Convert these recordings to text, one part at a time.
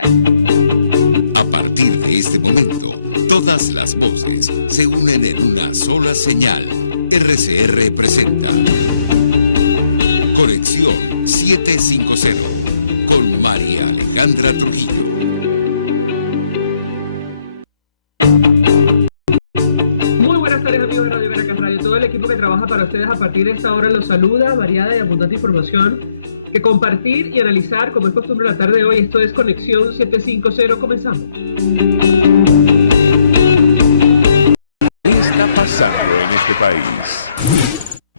presenta. A partir de este momento, todas las voces se unen en una sola señal. RCR presenta Conexión 750 con María Alejandra Trujillo. Muy buenas tardes, amigos de Radio Caracas Radio. Todo el equipo que trabaja para ustedes a partir de esta hora los saluda. Variada y abundante información que compartir y analizar, como es costumbre la tarde de hoy. Esto es Conexión 750. Comenzamos. ¿Qué está pasando en este país?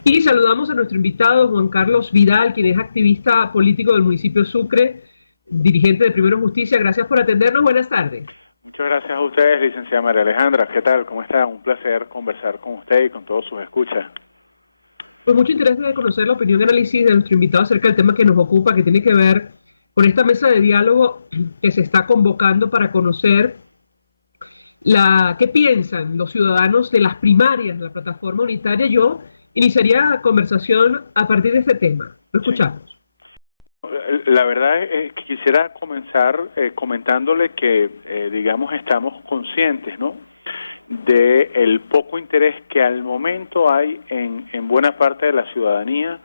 Y saludamos a nuestro invitado, Juan Carlos Vidal, quien es activista político del municipio Sucre, dirigente de Primero Justicia. Gracias por atendernos. Buenas tardes. Muchas gracias a ustedes, licenciada María Alejandra. ¿Qué tal? ¿Cómo está? Un placer conversar con usted y con todos sus escuchas. Pues mucho interés de conocer la opinión y análisis de nuestro invitado acerca del tema que nos ocupa, que tiene que ver con esta mesa de diálogo que se está convocando para conocer qué piensan los ciudadanos de las primarias de la plataforma unitaria. Yo iniciaría la conversación a partir de este tema. Lo escuchamos. La verdad es que quisiera comenzar comentándole que, digamos, estamos conscientes, ¿no?, de el poco interés que al momento hay en buena parte de la ciudadanía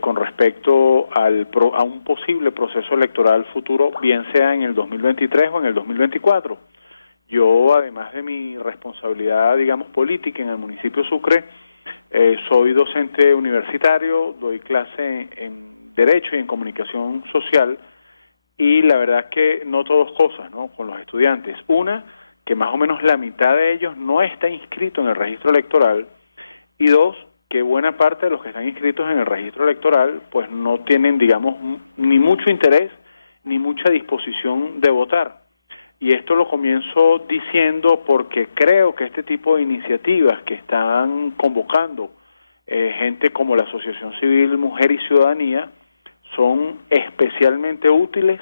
con respecto a un posible proceso electoral futuro, bien sea en el 2023 o en el 2024. Yo, además de mi responsabilidad, digamos, política en el municipio Sucre, soy docente universitario, doy clase en Derecho y en Comunicación Social, y la verdad que noto dos cosas, ¿no?, con los estudiantes. Una, que más o menos la mitad de ellos no está inscrito en el registro electoral, y dos, que buena parte de los que están inscritos en el registro electoral pues no tienen, digamos, ni mucho interés ni mucha disposición de votar. Y esto lo comienzo diciendo porque creo que este tipo de iniciativas que están convocando gente como la Asociación Civil Mujer y Ciudadanía son especialmente útiles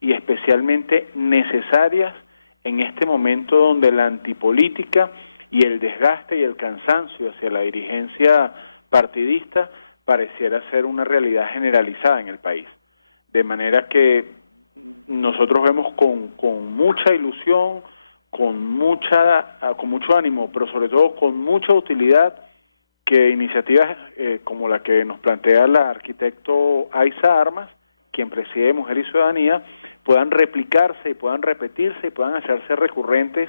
y especialmente necesarias en este momento donde la antipolítica y el desgaste y el cansancio hacia la dirigencia partidista pareciera ser una realidad generalizada en el país. De manera que nosotros vemos con mucha ilusión, con mucho ánimo, pero sobre todo con mucha utilidad, que iniciativas como la que nos plantea la arquitecto Aiza Armas, quien preside Mujer y Ciudadanía, puedan replicarse y puedan repetirse y puedan hacerse recurrentes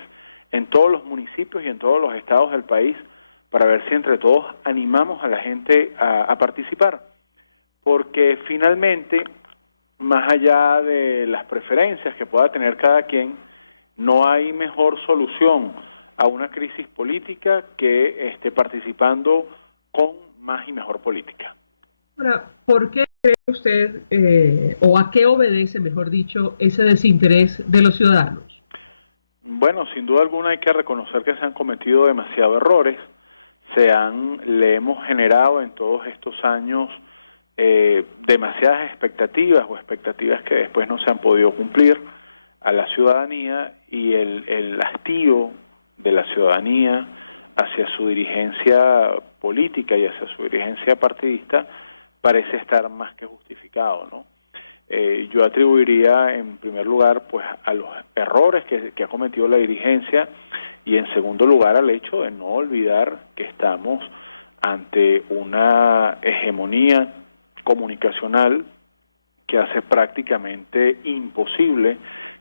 en todos los municipios y en todos los estados del país, para ver si entre todos animamos a la gente a participar. Porque finalmente, más allá de las preferencias que pueda tener cada quien, no hay mejor solución a una crisis política que esté participando con más y mejor política. Ahora, ¿por qué cree usted, o a qué obedece, mejor dicho, ese desinterés de los ciudadanos? Bueno, sin duda alguna hay que reconocer que se han cometido demasiados errores. Le hemos generado en todos estos años demasiadas expectativas o expectativas que después no se han podido cumplir a la ciudadanía, y el hastío de la ciudadanía hacia su dirigencia política y hacia su dirigencia partidista parece estar más que justificado, ¿no? Yo atribuiría en primer lugar pues a los errores que ha cometido la dirigencia, y en segundo lugar al hecho de no olvidar que estamos ante una hegemonía comunicacional que hace prácticamente imposible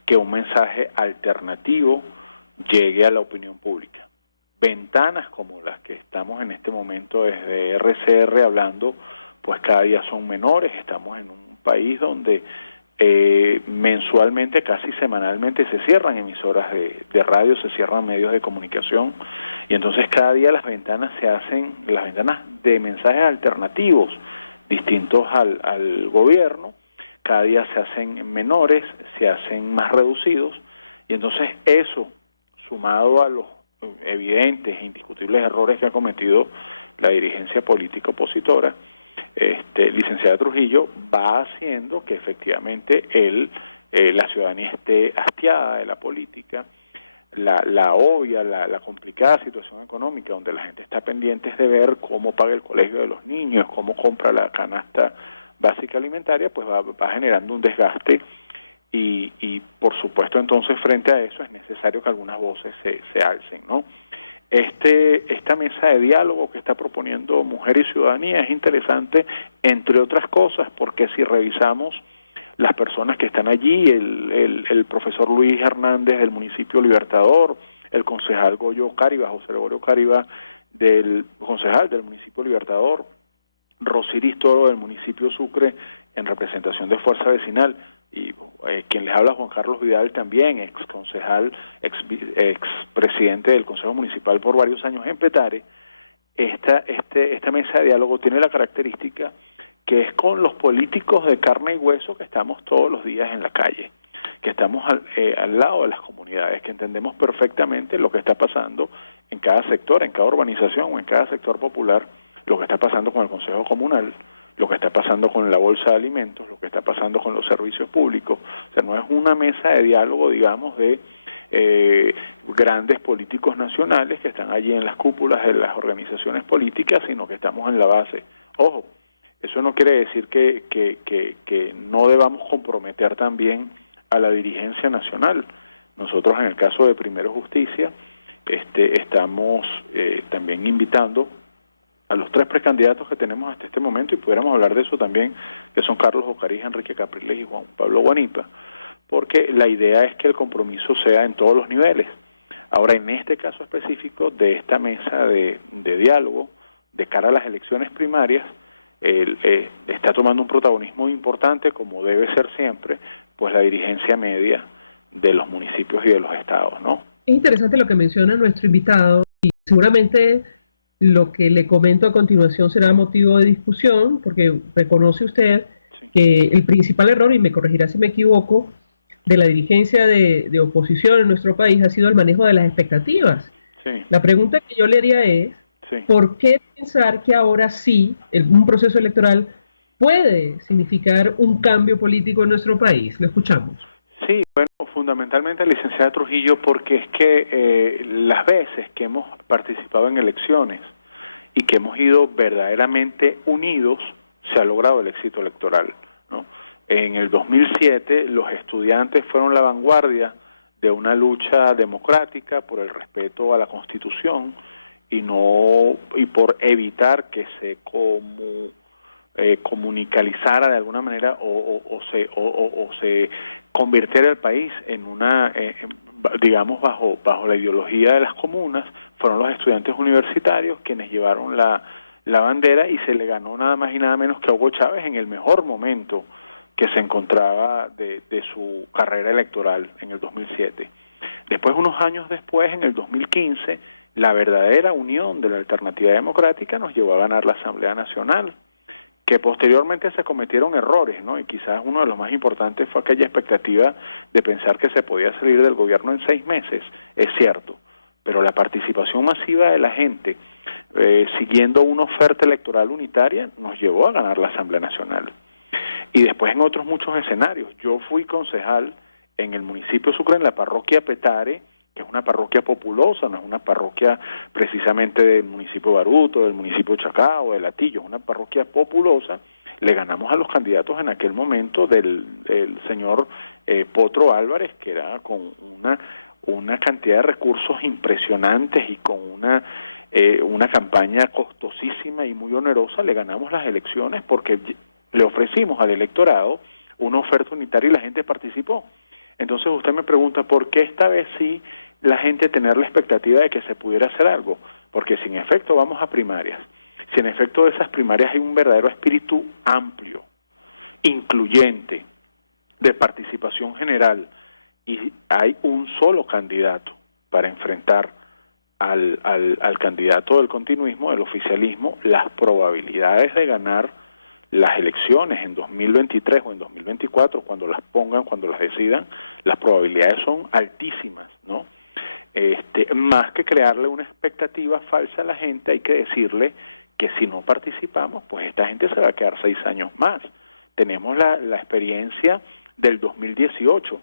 que un mensaje alternativo llegue a la opinión pública. Ventanas como las que estamos en este momento desde RCR hablando, pues cada día son menores. Estamos en un país donde mensualmente, casi semanalmente, se cierran emisoras de radio, se cierran medios de comunicación, y entonces cada día las ventanas de mensajes alternativos distintos al gobierno, cada día se hacen menores, se hacen más reducidos, y entonces eso, sumado a los evidentes e indiscutibles errores que ha cometido la dirigencia política opositora, licenciada Trujillo, va haciendo que efectivamente la ciudadanía esté hastiada de la política, la obvia, la complicada situación económica, donde la gente está pendiente de ver cómo paga el colegio de los niños, cómo compra la canasta básica alimentaria, pues va generando un desgaste y por supuesto, entonces, frente a eso es necesario que algunas voces se alcen, ¿no? Esta mesa de diálogo que está proponiendo Mujer y Ciudadanía es interesante, entre otras cosas, porque si revisamos las personas que están allí, el profesor Luis Hernández del municipio Libertador, el concejal Goyo Cariba, José Gregorio Cariba, del concejal del municipio Libertador, Rosiris Toro del municipio Sucre en representación de Fuerza Vecinal, y quien les habla, Juan Carlos Vidal, también ex concejal, ex presidente del Consejo Municipal por varios años en Petare. Esta mesa de diálogo tiene la característica que es con los políticos de carne y hueso que estamos todos los días en la calle, que estamos al lado de las comunidades, que entendemos perfectamente lo que está pasando en cada sector, en cada urbanización o en cada sector popular, lo que está pasando con el Consejo Comunal, lo que está pasando con la Bolsa de Alimentos, lo que está pasando con los servicios públicos. O sea, no es una mesa de diálogo, digamos, de grandes políticos nacionales que están allí en las cúpulas de las organizaciones políticas, sino que estamos en la base. Ojo, eso no quiere decir que no debamos comprometer también a la dirigencia nacional. Nosotros, en el caso de Primero Justicia, estamos también invitando a los 3 precandidatos que tenemos hasta este momento, y pudiéramos hablar de eso también, que son Carlos Ocarija, Enrique Capriles y Juan Pablo Guanipa, porque la idea es que el compromiso sea en todos los niveles. Ahora, en este caso específico de esta mesa de diálogo, de cara a las elecciones primarias, está tomando un protagonismo importante, como debe ser siempre, pues la dirigencia media de los municipios y de los estados, ¿no? Es interesante lo que menciona nuestro invitado, y seguramente lo que le comento a continuación será motivo de discusión, porque reconoce usted que el principal error, y me corregirá si me equivoco, de la dirigencia de oposición en nuestro país ha sido el manejo de las expectativas. Sí. La pregunta que yo le haría es, sí, ¿por qué pensar que ahora sí un proceso electoral puede significar un cambio político en nuestro país? Lo escuchamos. Sí, bueno, fundamentalmente, licenciada Trujillo, porque es que las veces que hemos participado en elecciones y que hemos ido verdaderamente unidos, se ha logrado el éxito electoral, ¿no? En el 2007 los estudiantes fueron la vanguardia de una lucha democrática por el respeto a la Constitución y por evitar que se comunicalizara de alguna manera o se convirtiera el país en una, digamos, bajo la ideología de las comunas. Fueron los estudiantes universitarios quienes llevaron la bandera, y se le ganó nada más y nada menos que a Hugo Chávez en el mejor momento que se encontraba de su carrera electoral, en el 2007. Después, unos años después, en el 2015, la verdadera unión de la alternativa democrática nos llevó a ganar la Asamblea Nacional, que posteriormente se cometieron errores, ¿no? Y quizás uno de los más importantes fue aquella expectativa de pensar que se podía salir del gobierno en 6 meses. Es cierto, pero la participación masiva de la gente, siguiendo una oferta electoral unitaria, nos llevó a ganar la Asamblea Nacional. Y después en otros muchos escenarios. Yo fui concejal en el municipio Sucre, en la parroquia Petare, que es una parroquia populosa, no es una parroquia precisamente del municipio Baruto, del municipio Chacao, de Latillo, es una parroquia populosa. Le ganamos a los candidatos en aquel momento del señor Potro Álvarez, que era con una cantidad de recursos impresionantes y con una campaña costosísima y muy onerosa. Le ganamos las elecciones porque le ofrecimos al electorado una oferta unitaria y la gente participó. Entonces usted me pregunta, ¿por qué esta vez sí la gente tener la expectativa de que se pudiera hacer algo? Porque si en efecto vamos a primarias, si en efecto de esas primarias hay un verdadero espíritu amplio, incluyente, de participación general, y hay un solo candidato para enfrentar al candidato del continuismo, del oficialismo, las probabilidades de ganar las elecciones en 2023 o en 2024, cuando las pongan, cuando las decidan, las probabilidades son altísimas, ¿no? Más que crearle una expectativa falsa a la gente, hay que decirle que si no participamos, pues esta gente se va a quedar 6 años más. Tenemos la experiencia del 2018.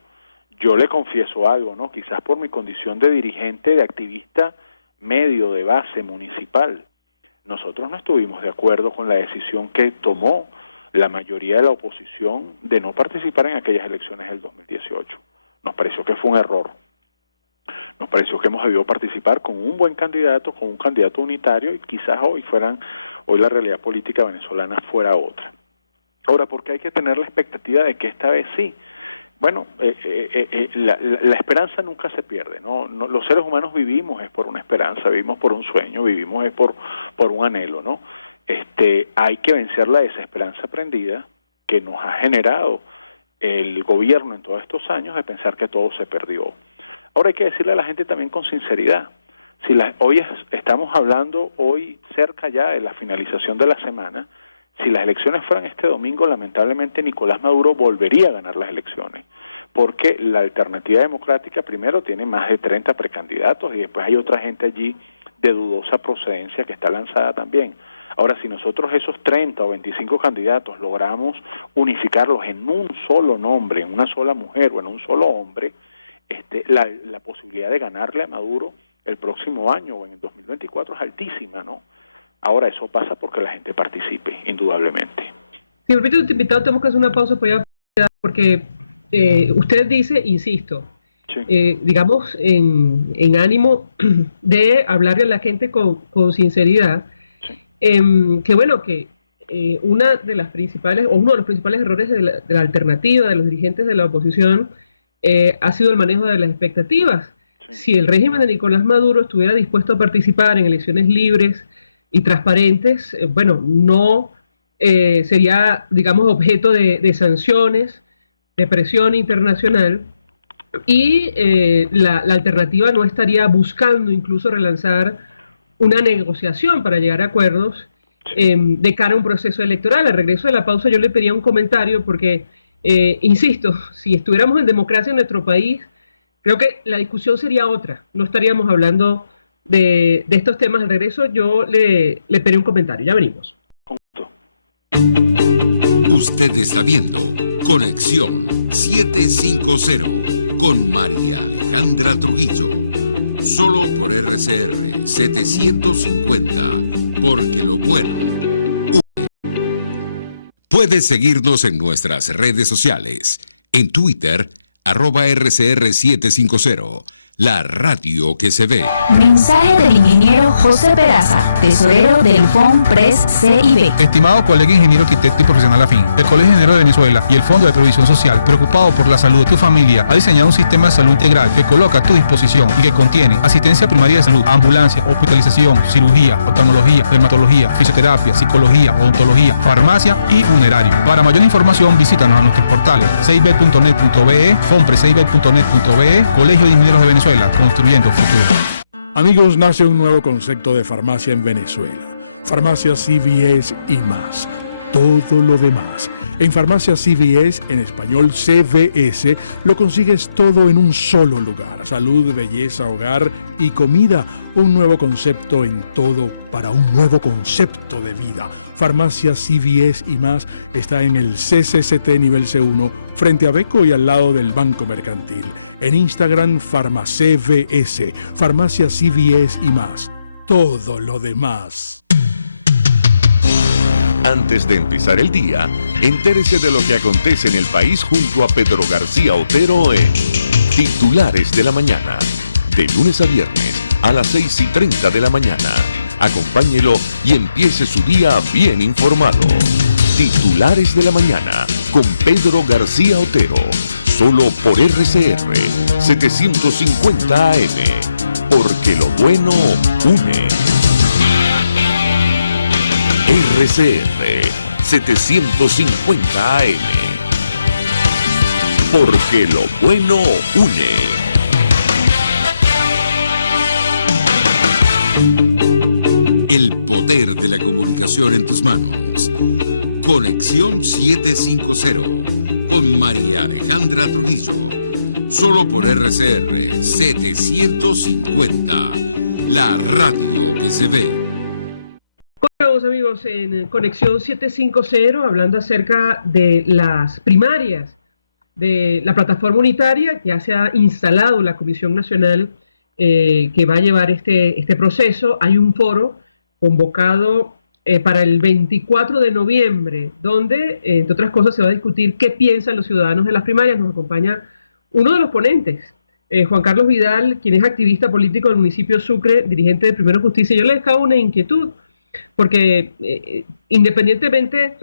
Yo le confieso algo, ¿no? Quizás por mi condición de dirigente, de activista medio de base municipal, nosotros no estuvimos de acuerdo con la decisión que tomó la mayoría de la oposición de no participar en aquellas elecciones del 2018. Nos pareció que fue un error. Nos pareció que hemos debido participar con un buen candidato, con un candidato unitario, y quizás hoy la realidad política venezolana fuera otra. Ahora, ¿por qué hay que tener la expectativa de que esta vez sí? Bueno, la esperanza nunca se pierde, ¿no? Los seres humanos vivimos es por una esperanza, vivimos por un sueño, vivimos es por un anhelo, ¿no? Hay que vencer la desesperanza aprendida que nos ha generado el gobierno en todos estos años de pensar que todo se perdió. Ahora hay que decirle a la gente también con sinceridad, estamos hablando hoy cerca ya de la finalización de la semana. Si las elecciones fueran este domingo, lamentablemente Nicolás Maduro volvería a ganar las elecciones, porque la alternativa democrática primero tiene más de 30 precandidatos y después hay otra gente allí de dudosa procedencia que está lanzada también. Ahora, si nosotros esos 30 o 25 candidatos logramos unificarlos en un solo nombre, en una sola mujer o en un solo hombre, la posibilidad de ganarle a Maduro el próximo año o en el 2024 es altísima, ¿no? Ahora, eso pasa porque la gente participe, indudablemente. Si me permite, invitado, tenemos que hacer una pausa porque usted dice, insisto, sí, digamos, en ánimo de hablarle a la gente con sinceridad, sí, que bueno, que uno de los principales errores de la alternativa, de los dirigentes de la oposición, ha sido el manejo de las expectativas. Si el régimen de Nicolás Maduro estuviera dispuesto a participar en elecciones libres y transparentes, bueno, no sería, digamos, objeto de sanciones, de presión internacional, y la alternativa no estaría buscando incluso relanzar una negociación para llegar a acuerdos de cara a un proceso electoral. Al regreso de la pausa yo le pedía un comentario porque, insisto, si estuviéramos en democracia en nuestro país, creo que la discusión sería otra, no estaríamos hablando de estos temas. Al regreso yo le pedí un comentario. Ya venimos. Usted está viendo Conexión 750 con María Alejandra Trujillo. Solo por RCR 750, porque lo bueno. Puedes seguirnos en nuestras redes sociales. En Twitter, @RCR750. La radio que se ve. Mensaje del ingeniero José Peraza, tesorero del FONPRES CIB. Estimado colega ingeniero arquitecto y profesional afín, el Colegio Ingeniero de Venezuela y el Fondo de Previsión Social, preocupado por la salud de tu familia, ha diseñado un sistema de salud integral que coloca a tu disposición y que contiene asistencia primaria de salud, ambulancia, hospitalización, cirugía, oftalmología, dermatología, fisioterapia, psicología, odontología, farmacia y funerario. Para mayor información, visítanos a nuestros portales cib.net.be, fonprescib.net.be, Colegio de Ingenieros de Venezuela, construyendo futuro. Amigos, nace un nuevo concepto de farmacia en Venezuela. Farmacia CVS y más. Todo lo demás. En Farmacia CVS, en español CVS, lo consigues todo en un solo lugar. Salud, belleza, hogar y comida. Un nuevo concepto en todo para un nuevo concepto de vida. Farmacia CVS y más está en el CCCT nivel C1, frente a Beco y al lado del Banco Mercantil. En Instagram, FarmaCVS, Farmacia CVS y más. Todo lo demás. Antes de empezar el día, entérese de lo que acontece en el país junto a Pedro García Otero en Titulares de la Mañana. De lunes a viernes a las 6:30 de la mañana. Acompáñelo y empiece su día bien informado. Titulares de la Mañana con Pedro García Otero. Solo por RCR 750 AM. Porque lo bueno une. RCR 750 AM. Porque lo bueno une. El poder de la comunicación en tus manos. Conexión 750 con María Alejandra Trujillo. Solo por RCR 750. La radio que se ve. Bueno, amigos, en Conexión 750, hablando acerca de las primarias de la plataforma unitaria, ya se ha instalado la Comisión Nacional que va a llevar este proceso. Hay un foro convocado para el 24 de noviembre, donde, entre otras cosas, se va a discutir qué piensan los ciudadanos de las primarias. Nos acompaña Uno de los ponentes, Juan Carlos Vidal, quien es activista político del municipio de Sucre, dirigente de Primero Justicia, yo le dejaba una inquietud, porque independientemente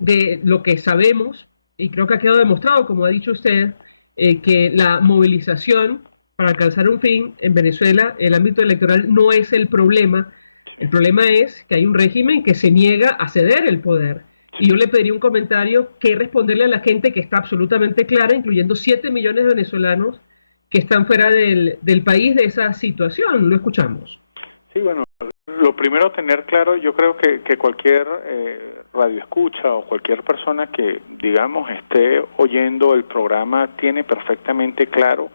de lo que sabemos, y creo que ha quedado demostrado, como ha dicho usted, que la movilización para alcanzar un fin en Venezuela, el ámbito electoral no es el problema es que hay un régimen que se niega a ceder el poder. Y yo le pediría un comentario que responderle a la gente que está absolutamente clara, incluyendo 7 millones de venezolanos que están fuera del país de esa situación. Lo escuchamos. Sí, bueno, lo primero tener claro, yo creo que cualquier radioescucha o cualquier persona que, digamos, esté oyendo el programa tiene perfectamente claro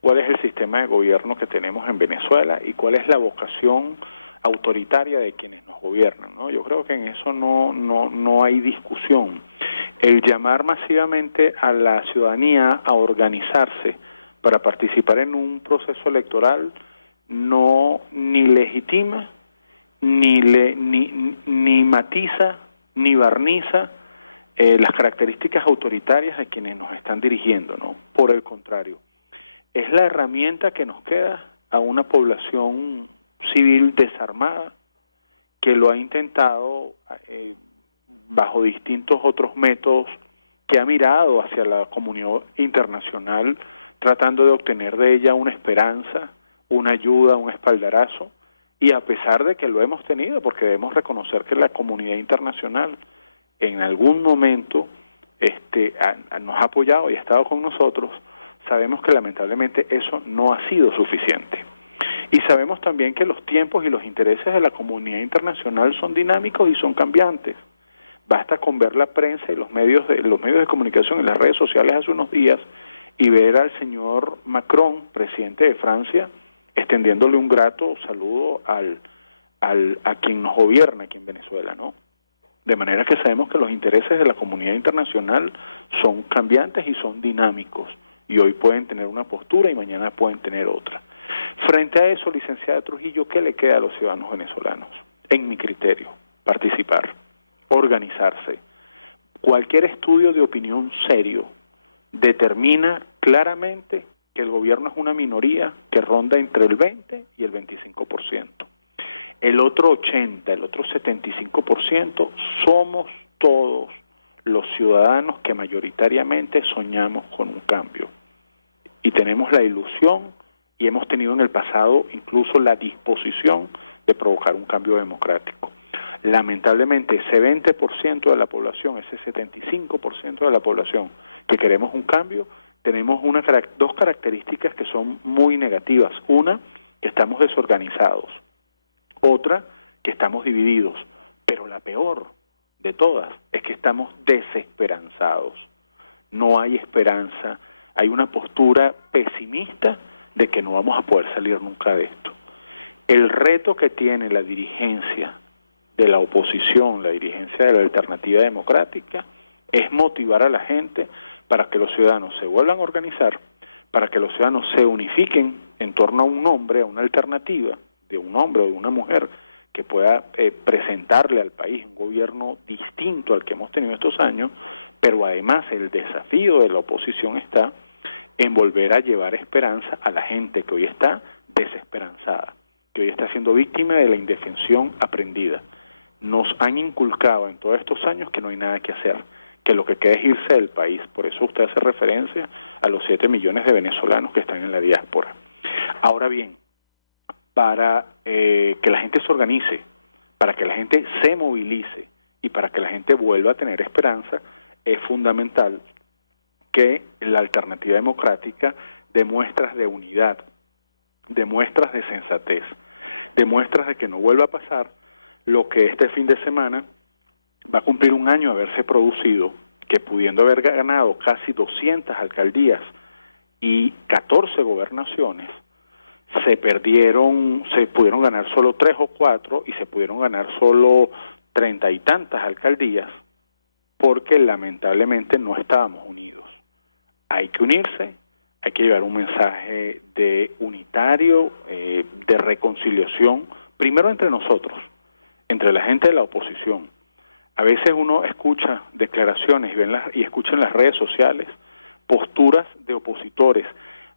cuál es el sistema de gobierno que tenemos en Venezuela y cuál es la vocación autoritaria de quienes nos gobiernan, ¿no? Yo creo que en eso no hay discusión. El llamar masivamente a la ciudadanía a organizarse para participar en un proceso electoral no ni legitima, ni matiza, ni barniza las características autoritarias de quienes nos están dirigiendo, ¿no? Por el contrario, es la herramienta que nos queda a una población civil desarmada que lo ha intentado bajo distintos otros métodos, que ha mirado hacia la comunidad internacional tratando de obtener de ella una esperanza, una ayuda, un espaldarazo, y a pesar de que lo hemos tenido, porque debemos reconocer que la comunidad internacional en algún momento nos ha apoyado y ha estado con nosotros, sabemos que lamentablemente eso no ha sido suficiente. Y sabemos también que los tiempos y los intereses de la comunidad internacional son dinámicos y son cambiantes. Basta con ver la prensa y los medios de comunicación en las redes sociales hace unos días y ver al señor Macron, presidente de Francia, extendiéndole un grato saludo a quien nos gobierna aquí en Venezuela, ¿no? De manera que sabemos que los intereses de la comunidad internacional son cambiantes y son dinámicos. Y hoy pueden tener una postura y mañana pueden tener otra. Frente a eso, licenciada Trujillo, ¿qué le queda a los ciudadanos venezolanos? En mi criterio, participar, organizarse. Cualquier estudio de opinión serio determina claramente que el gobierno es una minoría que ronda entre el 20 y el 25%. El otro 80, el otro 75% somos todos los ciudadanos que mayoritariamente soñamos con un cambio. Y tenemos la ilusión y hemos tenido en el pasado incluso la disposición de provocar un cambio democrático. Lamentablemente ese 20% de la población, ese 75% de la población que queremos un cambio, tenemos dos características que son muy negativas. Una, que estamos desorganizados. Otra, que estamos divididos. Pero la peor de todas es que estamos desesperanzados. No hay esperanza. Hay una postura pesimista de que no vamos a poder salir nunca de esto. El reto que tiene la dirigencia de la oposición, la dirigencia de la alternativa democrática, es motivar a la gente para que los ciudadanos se vuelvan a organizar, para que los ciudadanos se unifiquen en torno a un nombre, a una alternativa de un hombre o de una mujer que pueda presentarle al país un gobierno distinto al que hemos tenido estos años, pero además el desafío de la oposición está en volver a llevar esperanza a la gente que hoy está desesperanzada, que hoy está siendo víctima de la indefensión aprendida. Nos han inculcado en todos estos años que no hay nada que hacer, que lo que queda es irse del país. Por eso usted hace referencia a los 7 millones de venezolanos que están en la diáspora. Ahora bien, para que la gente se organice, para que la gente se movilice y para que la gente vuelva a tener esperanza, es fundamental que la alternativa democrática dé muestras de unidad, de muestras de sensatez, de muestras de que no vuelva a pasar lo que este fin de semana va a cumplir un año de haberse producido, que pudiendo haber ganado casi 200 alcaldías y 14 gobernaciones, se pudieron ganar solo 3 o 4 y se pudieron ganar solo 30 y tantas alcaldías porque lamentablemente no estábamos unidos. Hay que unirse, hay que llevar un mensaje de unitario, de reconciliación, primero entre nosotros, entre la gente de la oposición. A veces uno escucha declaraciones y escucha en las redes sociales posturas de opositores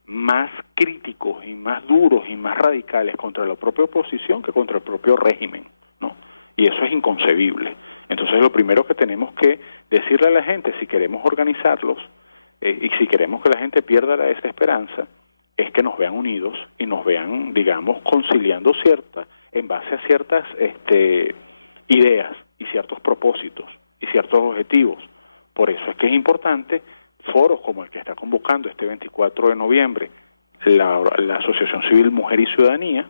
más críticos y más duros y más radicales contra la propia oposición que contra el propio régimen, ¿no? Y eso es inconcebible. Entonces lo primero que tenemos que decirle a la gente, si queremos organizarlos y si queremos que la gente pierda la desesperanza, es que nos vean unidos y nos vean, digamos, conciliando en base a ciertas ideas y ciertos propósitos y ciertos objetivos. Por eso es que es importante foros como el que está convocando este 24 de noviembre la Asociación Civil Mujer y Ciudadanía,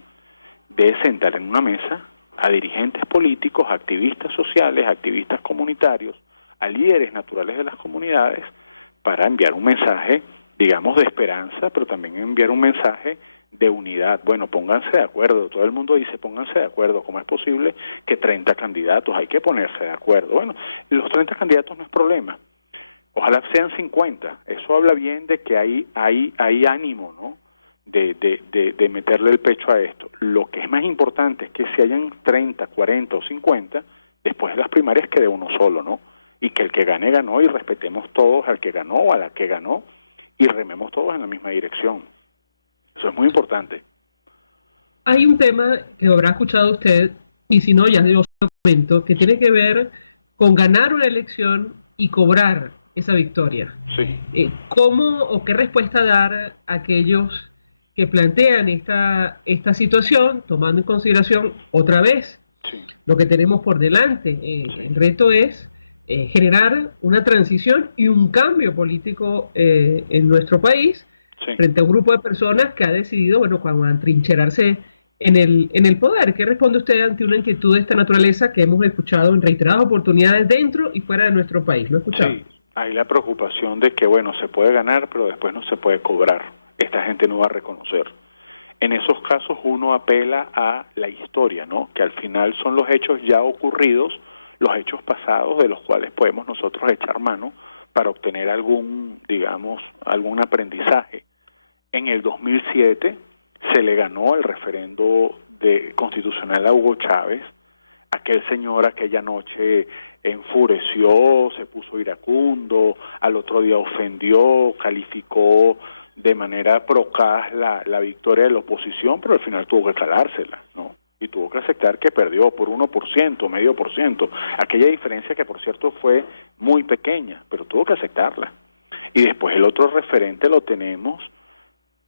de sentar en una mesa a dirigentes políticos, activistas sociales, activistas comunitarios, a líderes naturales de las comunidades, para enviar un mensaje, digamos, de esperanza, pero también enviar un mensaje de unidad. Bueno, pónganse de acuerdo. Todo el mundo dice, pónganse de acuerdo. ¿Cómo es posible que 30 candidatos? Hay que ponerse de acuerdo. Bueno, los 30 candidatos no es problema. Ojalá sean 50. Eso habla bien de que hay ánimo, ¿no?, de meterle el pecho a esto. Lo que es más importante es que si hayan 30, 40 o 50, después de las primarias quede uno solo, ¿no? Y que el que gane, ganó, y respetemos todos al que ganó o a la que ganó y rememos todos en la misma dirección. Eso es muy importante. Hay un tema que habrá escuchado usted, y si no, ya dio su momento, que tiene que ver con ganar una elección y cobrar esa victoria. Sí. ¿Cómo o qué respuesta dar a aquellos que plantean esta situación, tomando en consideración otra vez lo que tenemos por delante? El reto es generar una transición y un cambio político en nuestro país, frente a un grupo de personas que ha decidido, bueno, atrincherarse en el poder. ¿Qué responde usted ante una inquietud de esta naturaleza que hemos escuchado en reiteradas oportunidades dentro y fuera de nuestro país? ¿Lo he escuchado? Sí, hay la preocupación de que, bueno, se puede ganar, pero después no se puede cobrar. Esta gente no va a reconocer. En esos casos uno apela a la historia, ¿no?, que al final son los hechos ya ocurridos, los hechos pasados, de los cuales podemos nosotros echar mano para obtener algún aprendizaje. En el 2007 se le ganó el referendo constitucional a Hugo Chávez. Aquel señor aquella noche enfureció, se puso iracundo, al otro día ofendió, calificó de manera procaz la victoria de la oposición, pero al final tuvo que calársela, ¿no? Y tuvo que aceptar que perdió por 1%, 0,5%. Aquella diferencia que, por cierto, fue muy pequeña, pero tuvo que aceptarla. Y después el otro referente lo tenemos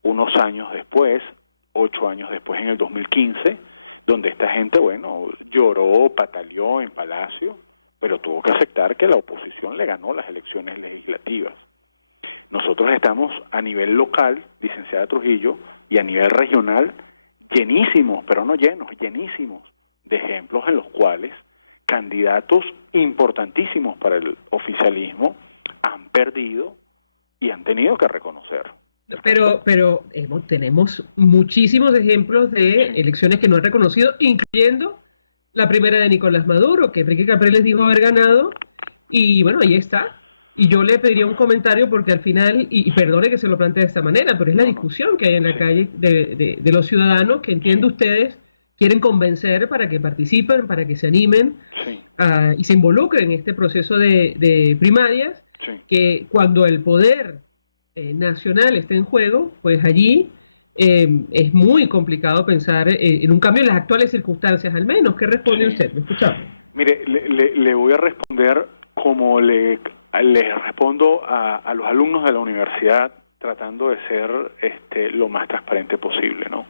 unos años después, 8 años después, en el 2015, donde esta gente, bueno, lloró, pataleó en Palacio, pero tuvo que aceptar que la oposición le ganó las elecciones legislativas. Nosotros estamos a nivel local, licenciada Trujillo, y a nivel regional, llenísimos, pero no llenos, llenísimos de ejemplos en los cuales candidatos importantísimos para el oficialismo han perdido y han tenido que reconocer. Pero tenemos muchísimos ejemplos de elecciones que no han reconocido, incluyendo la primera de Nicolás Maduro, que Enrique Capriles dijo haber ganado, y bueno, ahí está. Y yo le pediría un comentario porque al final, y perdone que se lo plantee de esta manera, pero es la discusión que hay en la calle de los ciudadanos que, entiendo ustedes, quieren convencer para que participen, para que se animen y se involucren en este proceso de primarias, que cuando el poder nacional esté en juego, pues allí es muy complicado pensar en un cambio en las actuales circunstancias, al menos. ¿Qué responde usted? ¿Me escuchamos? Mire, le voy a responder como les respondo a los alumnos de la universidad, tratando de ser lo más transparente posible, ¿no?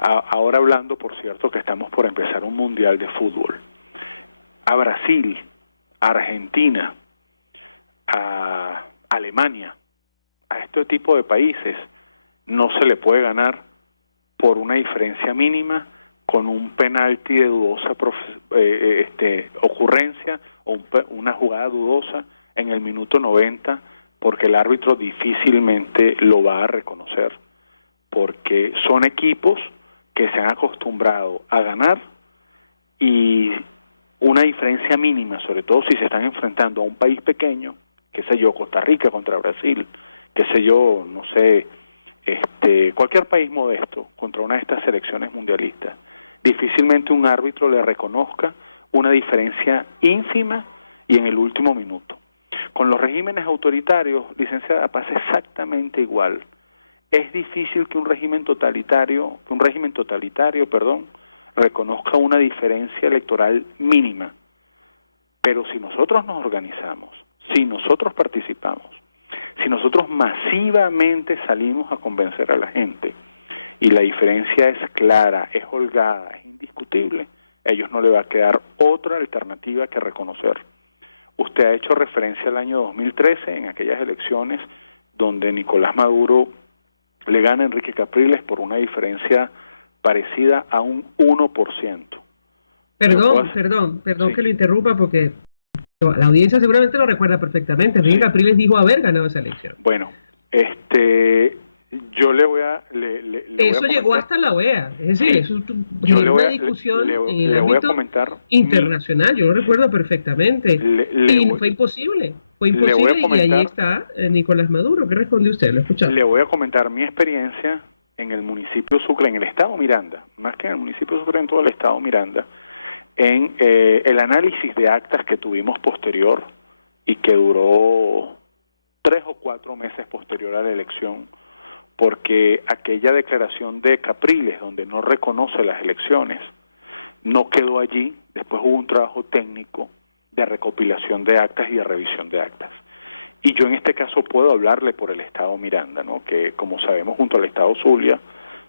Ahora hablando, por cierto, que estamos por empezar un mundial de fútbol. A Brasil, a Argentina, a Alemania, a este tipo de países no se le puede ganar por una diferencia mínima, con un penalti de dudosa ocurrencia o una jugada dudosa en el minuto 90, porque el árbitro difícilmente lo va a reconocer, porque son equipos que se han acostumbrado a ganar, y una diferencia mínima, sobre todo si se están enfrentando a un país pequeño, qué sé yo, Costa Rica contra Brasil, qué sé yo, no sé, cualquier país modesto contra una de estas selecciones mundialistas, difícilmente un árbitro le reconozca una diferencia ínfima y en el último minuto. Con los regímenes autoritarios, licenciada, pasa exactamente igual. Es difícil que un régimen totalitario, reconozca una diferencia electoral mínima. Pero si nosotros nos organizamos, si nosotros participamos, si nosotros masivamente salimos a convencer a la gente y la diferencia es clara, es holgada, es indiscutible, a ellos no le va a quedar otra alternativa que reconocer. Usted ha hecho referencia al año 2013, en aquellas elecciones donde Nicolás Maduro le gana a Enrique Capriles por una diferencia parecida a un 1%. Perdón Sí. que lo interrumpa porque la audiencia seguramente lo recuerda perfectamente. Enrique Capriles dijo haber ganado esa elección. Bueno, yo le voy a... Eso llegó hasta la OEA. Es decir, Sí. eso Yo generó le voy una a- discusión le en el le voy a ámbito comentar internacional. Yo lo recuerdo perfectamente. Y fue imposible. Fue le voy a imposible y comentar- ahí está Nicolás Maduro. ¿Qué respondió usted? Lo escuchamos. Le voy a comentar mi experiencia en el municipio Sucre, en el estado Miranda, más que en el municipio Sucre, en todo el estado Miranda, en el análisis de actas que tuvimos posterior y que duró 3 o 4 meses posterior a la elección, porque aquella declaración de Capriles, donde no reconoce las elecciones, no quedó allí. Después hubo un trabajo técnico de recopilación de actas y de revisión de actas. Y yo en este caso puedo hablarle por el estado Miranda, ¿no? Que como sabemos junto al estado Zulia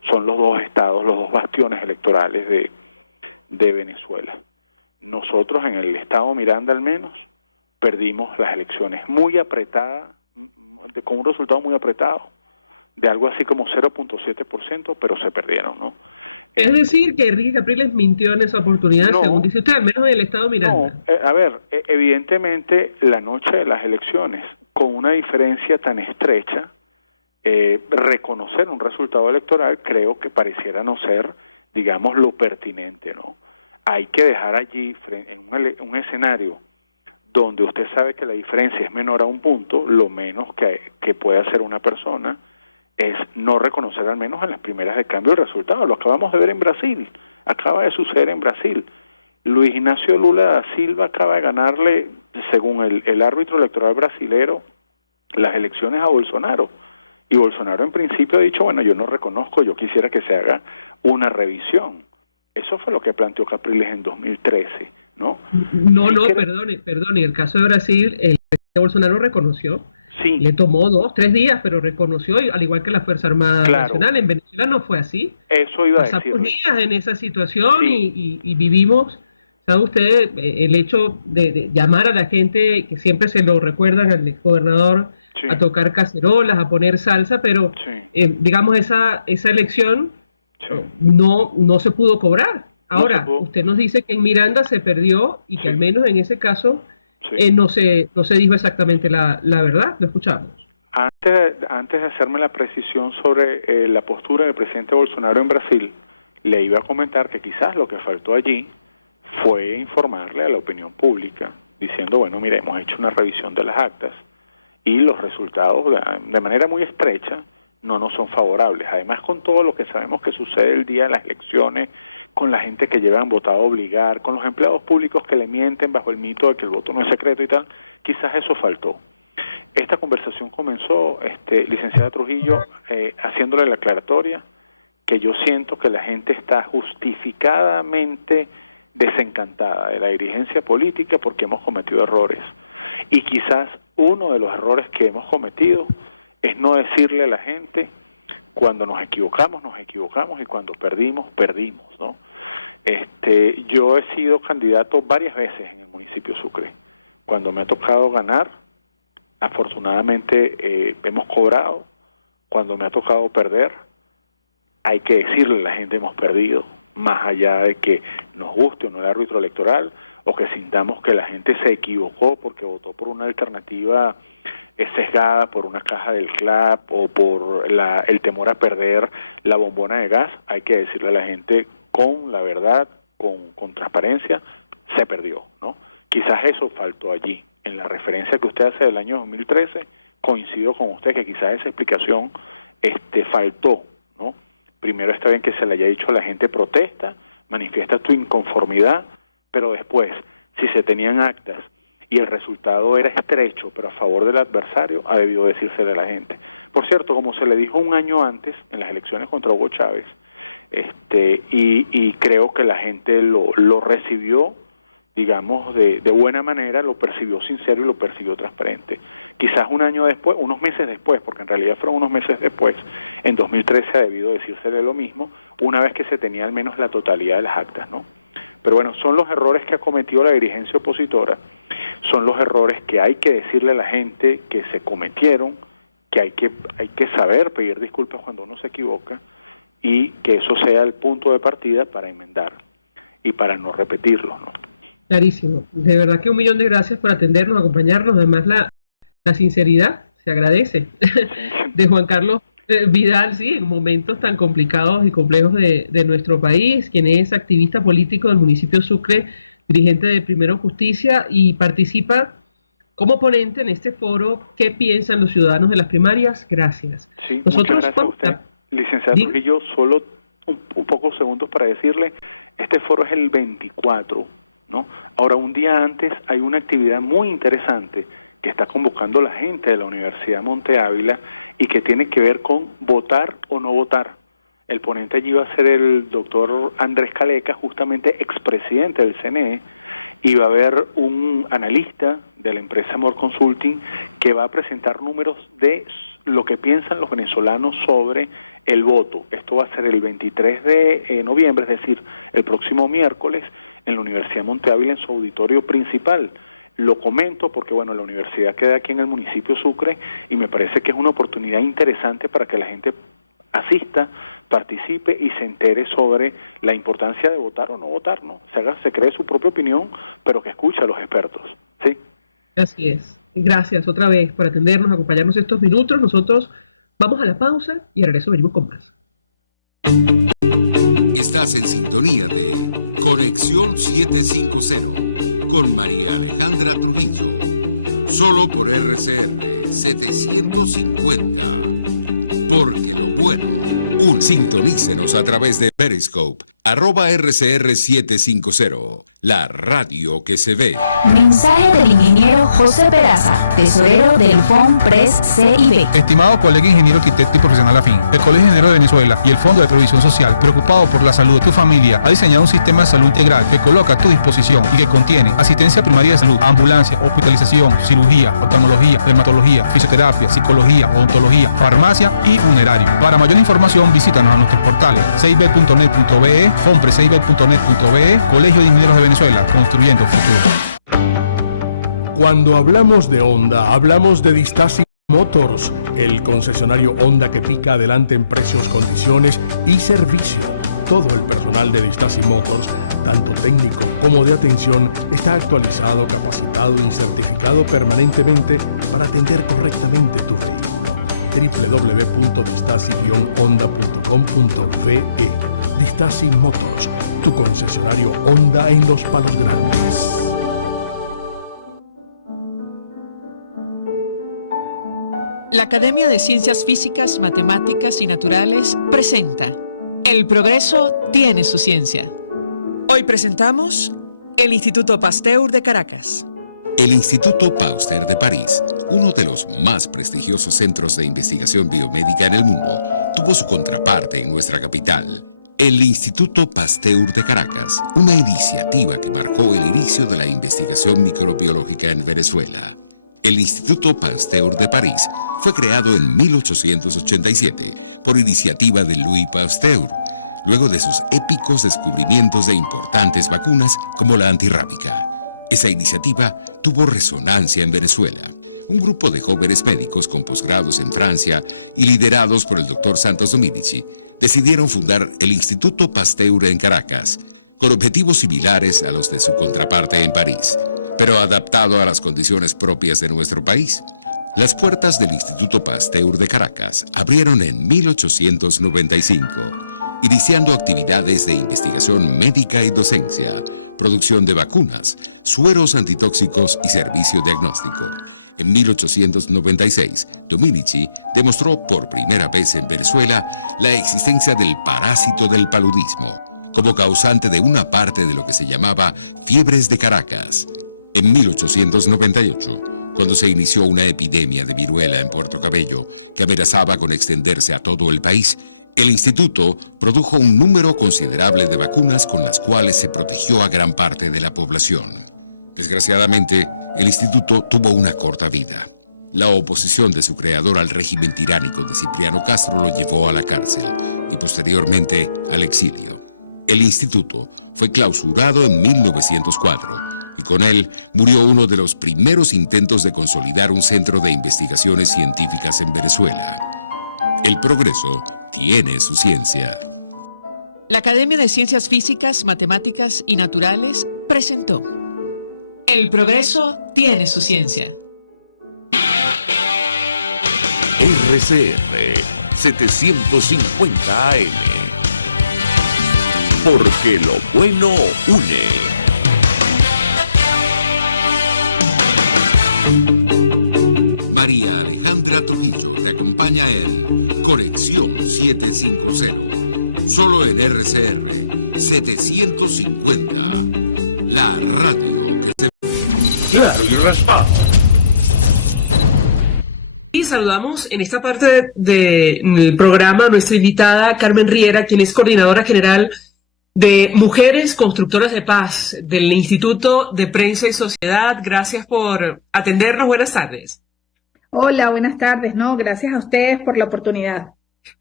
son los dos estados, los dos bastiones electorales de Venezuela. Nosotros en el estado Miranda al menos perdimos las elecciones muy apretadas, con un resultado muy apretado, de algo así como 0.7%, pero se perdieron, ¿no? Es decir, que Enrique Capriles mintió en esa oportunidad, No. según dice usted, al menos en el estado Miranda. No, evidentemente la noche de las elecciones, con una diferencia tan estrecha, reconocer un resultado electoral creo que pareciera no ser, digamos, lo pertinente, ¿no? Hay que dejar allí, en un escenario donde usted sabe que la diferencia es menor a un punto, lo menos que puede hacer una persona es no reconocer al menos en las primeras de cambio el resultado. Lo acabamos de ver en Brasil, acaba de suceder en Brasil. Luis Ignacio Lula da Silva acaba de ganarle, según el árbitro electoral brasilero, las elecciones a Bolsonaro. Y Bolsonaro en principio ha dicho, bueno, yo no reconozco, yo quisiera que se haga una revisión. Eso fue lo que planteó Capriles en 2013, ¿no? Perdone, el caso de Brasil, el presidente Bolsonaro reconoció. Sí. Le tomó 2-3 días, pero reconoció, al igual que la Fuerza Armada Nacional. En Venezuela no fue así. Eso iba a decir. Pasamos días en esa situación Sí. y vivimos, ¿sabe usted? El hecho de llamar a la gente, que siempre se lo recuerdan al gobernador, Sí. a tocar cacerolas, a poner salsa, pero Sí. digamos esa elección Sí. no se pudo cobrar. Ahora, No se pudo. usted nos dice que en Miranda se perdió y que Sí. al menos en ese caso Sí. no se dijo exactamente la verdad. Lo escuchamos. Antes de hacerme la precisión sobre la postura del presidente Bolsonaro en Brasil, le iba a comentar que quizás lo que faltó allí fue informarle a la opinión pública, diciendo, bueno, mire, hemos hecho una revisión de las actas y los resultados de manera muy estrecha no nos son favorables. Además, con todo lo que sabemos que sucede el día de las elecciones, con la gente que llevan votado a obligar, con los empleados públicos que le mienten bajo el mito de que el voto no es secreto y tal, quizás eso faltó. Esta conversación comenzó, licenciada Trujillo, haciéndole la aclaratoria que yo siento que la gente está justificadamente desencantada de la dirigencia política porque hemos cometido errores. Y quizás uno de los errores que hemos cometido es no decirle a la gente cuando nos equivocamos y cuando perdimos, ¿no? Yo he sido candidato varias veces en el municipio Sucre. Cuando me ha tocado ganar, afortunadamente hemos cobrado. Cuando me ha tocado perder, hay que decirle a la gente hemos perdido, más allá de que nos guste o no el árbitro electoral, o que sintamos que la gente se equivocó porque votó por una alternativa sesgada por una caja del CLAP o por el temor a perder la bombona de gas. Hay que decirle a la gente con la verdad, con transparencia, se perdió, ¿no? Quizás eso faltó allí. En la referencia que usted hace del año 2013, coincido con usted que quizás esa explicación faltó, ¿no? Primero está bien que se le haya dicho a la gente protesta, manifiesta tu inconformidad, pero después, si se tenían actas y el resultado era estrecho, pero a favor del adversario, ha debido decírsele a la gente. Por cierto, como se le dijo un año antes, en las elecciones contra Hugo Chávez, y creo que la gente lo recibió, digamos, de buena manera, lo percibió sincero y lo percibió transparente. Quizás un año después, unos meses después, porque en realidad fueron unos meses después, en 2013 ha debido decírsele lo mismo, una vez que se tenía al menos la totalidad de las actas, ¿no? Pero bueno, son los errores que ha cometido la dirigencia opositora, son los errores que hay que decirle a la gente que se cometieron, que hay que saber pedir disculpas cuando uno se equivoca, y que eso sea el punto de partida para enmendar y para no repetirlo, ¿no? Clarísimo. De verdad que 1.000.000 de gracias por atendernos, acompañarnos. Además, la sinceridad se agradece de Juan Carlos Vidal, sí, en momentos tan complicados y complejos de nuestro país, quien es activista político del municipio Sucre, dirigente de Primero Justicia, y participa como ponente en este foro. ¿Qué piensan los ciudadanos de las primarias? Gracias. Sí, muchas gracias a usted, licenciado Trujillo. Solo un pocos segundos para decirle, este foro es el 24, ¿no? Ahora, un día antes hay una actividad muy interesante que está convocando la gente de la Universidad Monte Ávila y que tiene que ver con votar o no votar. El ponente allí va a ser el doctor Andrés Caleca, justamente expresidente del CNE, y va a haber un analista de la empresa More Consulting que va a presentar números de lo que piensan los venezolanos sobre el voto. Esto va a ser el 23 de noviembre, es decir, el próximo miércoles, en la Universidad Monte Ávila, en su auditorio principal. Lo comento porque, bueno, la universidad queda aquí en el municipio Sucre y me parece que es una oportunidad interesante para que la gente asista, participe y se entere sobre la importancia de votar o no votar, ¿no? Se cree su propia opinión, pero que escuche a los expertos, ¿sí? Así es. Gracias otra vez por atendernos, acompañarnos estos minutos. Nosotros vamos a la pausa y al regreso venimos con más. Estás en sintonía de Conexión 750 con María Alejandra Trujillo. Solo por RCR 750. Porque lo bueno. Sintonícenos a través de Periscope, @RCR750. La radio que se ve. Mensaje del ingeniero José Peraza, tesorero del FONPRES CIB. Estimado colega ingeniero arquitecto y profesional afín, el Colegio Ingeniero de Venezuela y el Fondo de Previsión Social, preocupado por la salud de tu familia, ha diseñado un sistema de salud integral que coloca a tu disposición y que contiene asistencia primaria de salud, ambulancia, hospitalización, cirugía, oftalmología, dermatología, fisioterapia, psicología, odontología, farmacia y funerario. Para mayor información, visítanos a nuestros portales cib.net.be, fonprescib.net.be, Colegio de Ingenieros de Venezuela, construyendo futuro. Cuando hablamos de Honda, hablamos de Distasi Motors, el concesionario Honda que pica adelante en precios, condiciones y servicio. Todo el personal de Distasi Motors, tanto técnico como de atención, está actualizado, capacitado y certificado permanentemente para atender correctamente tu vehículo. www.distasi-honda.com.be. Distasi Motors, tu concesionario Honda en Los Palos Grandes. La Academia de Ciencias Físicas, Matemáticas y Naturales presenta El progreso tiene su ciencia. Hoy presentamos el Instituto Pasteur de Caracas. El Instituto Pasteur de París, uno de los más prestigiosos centros de investigación biomédica en el mundo, tuvo su contraparte en nuestra capital. El Instituto Pasteur de Caracas, una iniciativa que marcó el inicio de la investigación microbiológica en Venezuela. El Instituto Pasteur de París fue creado en 1887 por iniciativa de Louis Pasteur, luego de sus épicos descubrimientos de importantes vacunas como la antirrábica. Esa iniciativa tuvo resonancia en Venezuela. Un grupo de jóvenes médicos con posgrados en Francia y liderados por el Dr. Santos Dominici decidieron fundar el Instituto Pasteur en Caracas, con objetivos similares a los de su contraparte en París, pero adaptado a las condiciones propias de nuestro país. Las puertas del Instituto Pasteur de Caracas abrieron en 1895, iniciando actividades de investigación médica y docencia, producción de vacunas, sueros antitóxicos y servicio diagnóstico. En 1896, Dominici demostró por primera vez en Venezuela la existencia del parásito del paludismo, como causante de una parte de lo que se llamaba fiebres de Caracas. En 1898, cuando se inició una epidemia de viruela en Puerto Cabello que amenazaba con extenderse a todo el país, el instituto produjo un número considerable de vacunas con las cuales se protegió a gran parte de la población. Desgraciadamente, el instituto tuvo una corta vida. La oposición de su creador al régimen tiránico de Cipriano Castro lo llevó a la cárcel y posteriormente al exilio. El instituto fue clausurado en 1904 y con él murió uno de los primeros intentos de consolidar un centro de investigaciones científicas en Venezuela. El progreso tiene su ciencia. La Academia de Ciencias Físicas, Matemáticas y Naturales presentó El progreso tiene su ciencia. RCR 750 AM. Porque lo bueno une. María Alejandra Trujillo te acompaña en Conexión 750. Solo en RCR 750. La radio que se... Claro y raspado. Y saludamos en esta parte del programa a nuestra invitada Carmen Riera, quien es coordinadora general de Mujeres Constructoras de Paz del Instituto de Prensa y Sociedad. Gracias por atendernos. Buenas tardes. Hola, buenas tardes. No, gracias a ustedes por la oportunidad.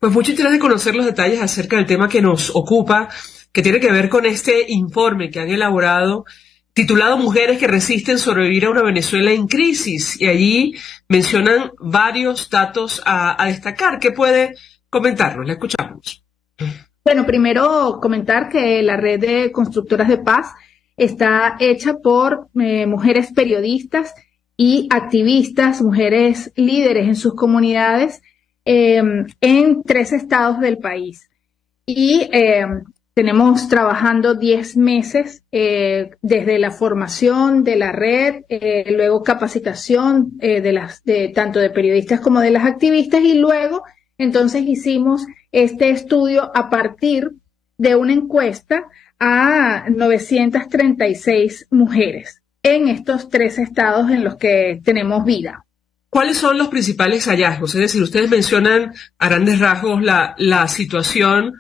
Pues mucho interés de conocer los detalles acerca del tema que nos ocupa, que tiene que ver con este informe que han elaborado titulado Mujeres que resisten sobrevivir a una Venezuela en crisis. Y allí mencionan varios datos a destacar. ¿Qué puede comentarnos? La escuchamos. Bueno, primero comentar que la red de constructoras de paz está hecha por mujeres periodistas y activistas, mujeres líderes en sus comunidades en 3 estados del país. Y tenemos trabajando 10 meses desde la formación de la red, luego capacitación tanto de periodistas como de las activistas, y luego entonces hicimos este estudio a partir de una encuesta a 936 mujeres en estos 3 estados en los que tenemos vida. ¿Cuáles son los principales hallazgos? Es decir, ustedes mencionan a grandes rasgos la situación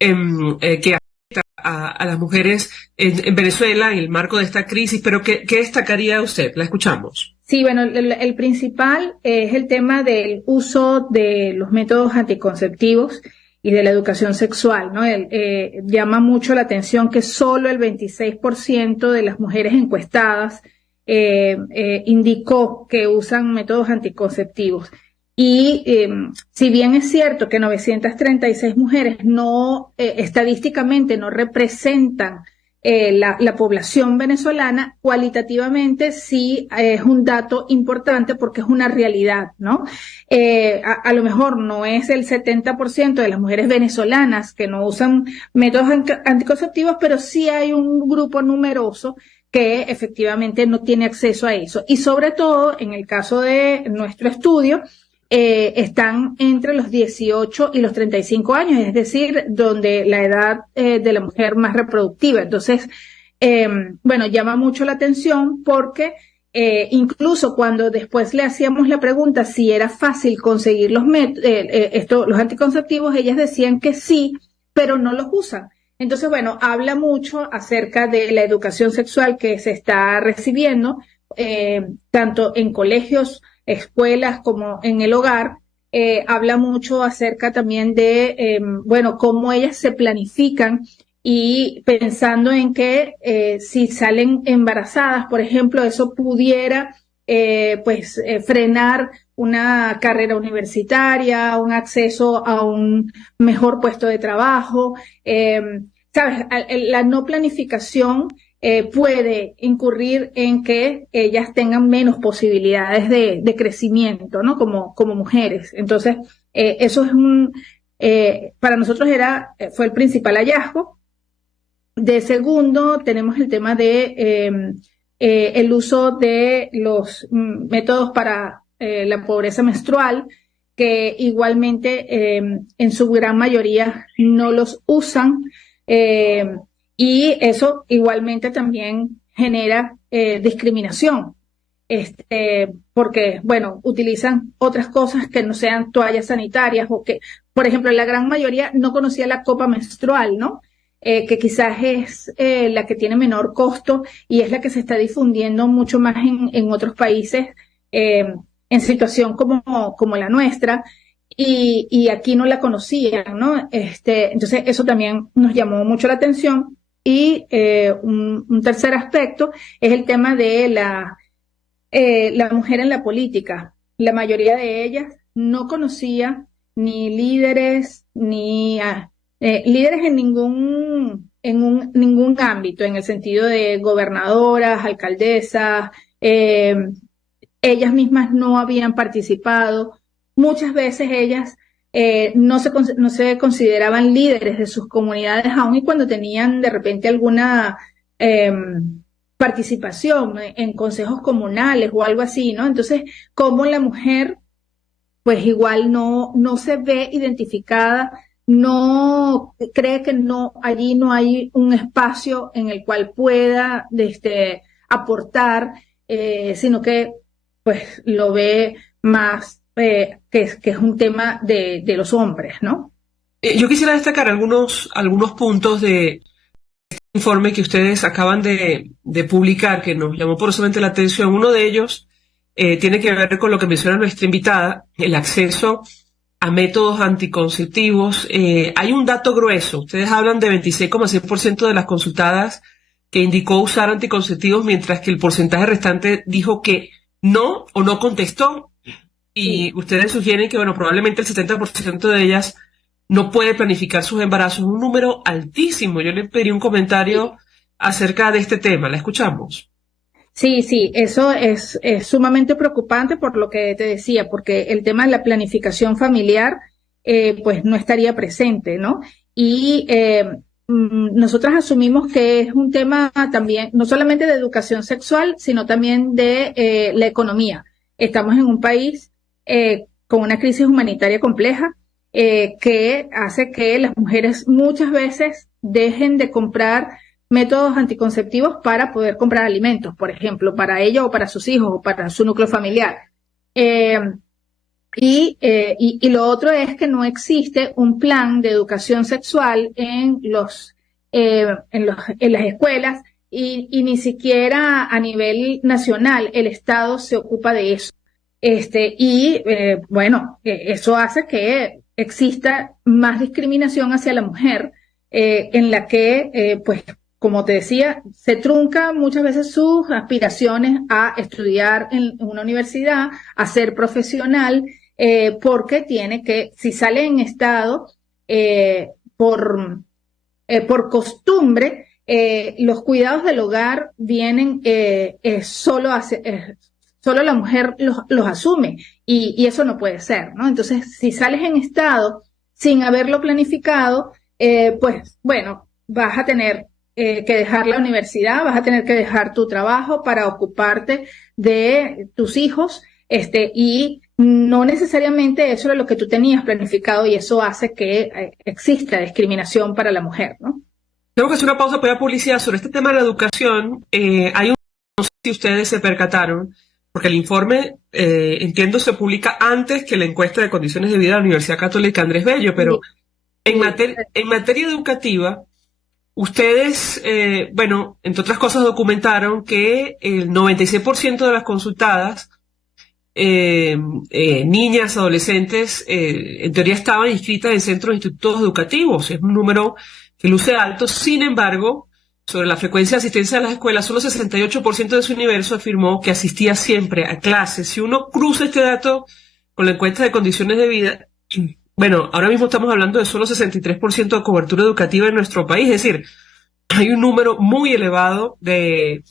que afecta a las mujeres en Venezuela en el marco de esta crisis, pero ¿qué destacaría usted? La escuchamos. Sí, bueno, el principal es el tema del uso de los métodos anticonceptivos y de la educación sexual, ¿no? Llama mucho la atención que solo el 26% de las mujeres encuestadas indicó que usan métodos anticonceptivos. Y si bien es cierto que 936 mujeres estadísticamente no representan la población venezolana, cualitativamente sí es un dato importante porque es una realidad, ¿no? A lo mejor no es el 70% de las mujeres venezolanas que no usan métodos anticonceptivos, pero sí hay un grupo numeroso que efectivamente no tiene acceso a eso. Y sobre todo, en el caso de nuestro estudio, están entre los 18 y los 35 años, es decir, donde la edad de la mujer más reproductiva. Entonces, bueno, llama mucho la atención porque incluso cuando después le hacíamos la pregunta si era fácil conseguir los anticonceptivos, ellas decían que sí, pero no los usan. Entonces, bueno, habla mucho acerca de la educación sexual que se está recibiendo, tanto en colegios, escuelas como en el hogar. Habla mucho acerca también de, bueno, cómo ellas se planifican y pensando en que si salen embarazadas, por ejemplo, eso pudiera frenar una carrera universitaria, un acceso a un mejor puesto de trabajo. ¿Sabes? La no planificación puede incurrir en que ellas tengan menos posibilidades de crecimiento, ¿no? Como mujeres. Entonces, eso es para nosotros fue el principal hallazgo. De segundo, tenemos el tema de el uso de los métodos para la pobreza menstrual, que igualmente en su gran mayoría no los usan. Y eso igualmente también genera discriminación. Porque, bueno, utilizan otras cosas que no sean toallas sanitarias o que, por ejemplo, la gran mayoría no conocía la copa menstrual, ¿no? Que quizás es la que tiene menor costo y es la que se está difundiendo mucho más en otros países en situación como la nuestra y aquí no la conocían, ¿no? Entonces eso también nos llamó mucho la atención y un tercer aspecto es el tema de la mujer en la política. La mayoría de ellas no conocía ni líderes, ni líderes en ningún ámbito, en el sentido de gobernadoras, alcaldesas, ellas mismas no habían participado. Muchas veces ellas no se consideraban líderes de sus comunidades, aun y cuando tenían de repente alguna participación en consejos comunales o algo así, ¿no? Entonces, como la mujer, pues igual no se ve identificada, no cree que allí no hay un espacio en el cual pueda aportar, sino que pues lo ve más que es un tema de los hombres, ¿no? Yo quisiera destacar algunos puntos de informe que ustedes acaban de publicar que nos llamó poderosamente la atención. Uno de ellos tiene que ver con lo que menciona nuestra invitada, el acceso a métodos anticonceptivos. Hay un dato grueso. Ustedes hablan de 26,6% de las consultadas que indicó usar anticonceptivos, mientras que el porcentaje restante dijo que no o no contestó. Y ustedes sugieren que, bueno, probablemente el 70% de ellas no puede planificar sus embarazos, un número altísimo. Yo le pedí un comentario acerca de este tema. ¿La escuchamos? Sí, eso es sumamente preocupante por lo que te decía, porque el tema de la planificación familiar, pues no estaría presente, ¿no? Y nosotras asumimos que es un tema también, no solamente de educación sexual, sino también de la economía. Estamos en un país con una crisis humanitaria compleja, que hace que las mujeres muchas veces dejen de comprar métodos anticonceptivos para poder comprar alimentos, por ejemplo, para ella o para sus hijos o para su núcleo familiar. Y lo otro es que no existe un plan de educación sexual en las escuelas y ni siquiera a nivel nacional el Estado se ocupa de eso. Bueno, eso hace que exista más discriminación hacia la mujer, en la que, pues, como te decía, se trunca muchas veces sus aspiraciones a estudiar en una universidad, a ser profesional, porque tiene que, si sale en estado, por costumbre, los cuidados del hogar vienen solo la mujer los asume y eso no puede ser, ¿no? Entonces, si sales en estado sin haberlo planificado, pues bueno, vas a tener que dejar la universidad, vas a tener que dejar tu trabajo para ocuparte de tus hijos, y no necesariamente eso era lo que tú tenías planificado y eso hace que exista discriminación para la mujer, ¿no? Tengo que hacer una pausa para publicidad. Sobre este tema de la educación. No sé si ustedes se percataron, porque el informe, entiendo, se publica antes que la encuesta de condiciones de vida de la Universidad Católica Andrés Bello, pero en materia educativa, ustedes, bueno, entre otras cosas documentaron que el 96% de las consultadas, niñas, adolescentes, en teoría estaban inscritas en centros e institutos educativos. Es un número que luce alto. Sin embargo, sobre la frecuencia de asistencia a las escuelas, solo 68% de su universo afirmó que asistía siempre a clases. Si uno cruza este dato con la encuesta de condiciones de vida, bueno, ahora mismo estamos hablando de solo 63% de cobertura educativa en nuestro país. Es decir, hay un número muy elevado de